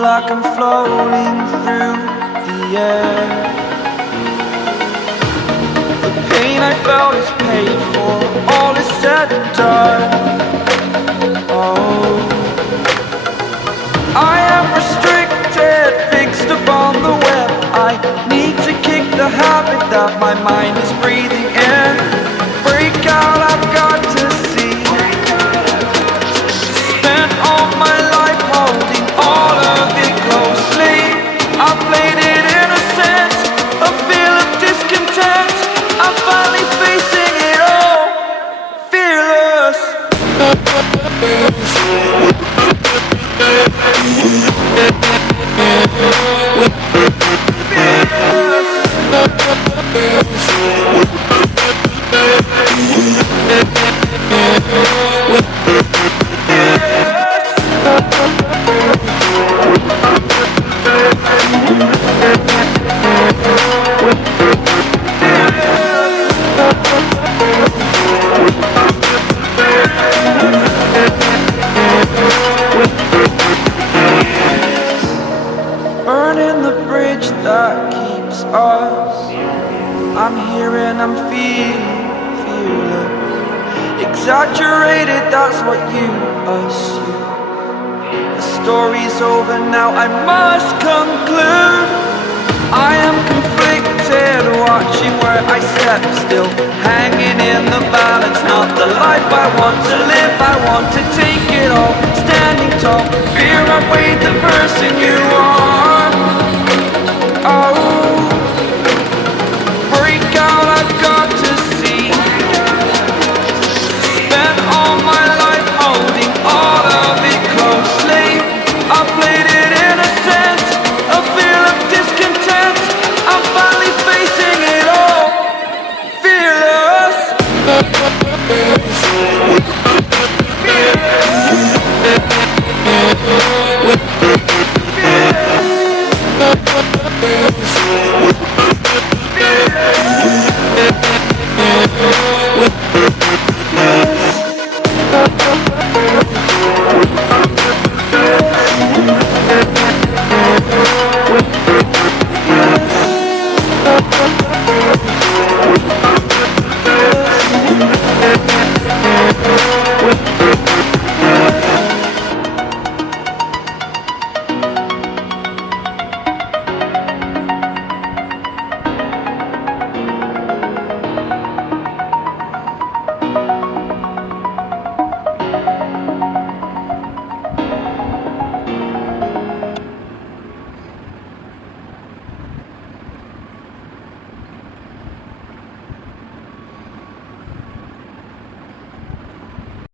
like I'm floating through the air. The pain I felt is paid for, all is said and done. Oh, I am restricted, fixed upon the web. I need to kick the habit that my mind is breathing in. Break out, I've got to see. Spent all my life holding all of it closely. I played it innocent, a feel of discontent. I'm finally facing it all, fearless. Burning the bridge that keeps us. I'm here and I'm feeling fearless. Exaggerated, that's what you assume. The story's over now, I must conclude. I am conflicted, watching where I step still, hanging in the balance. Not the life I want to live, I want to take it all. Standing tall, fear outweighed the person you are.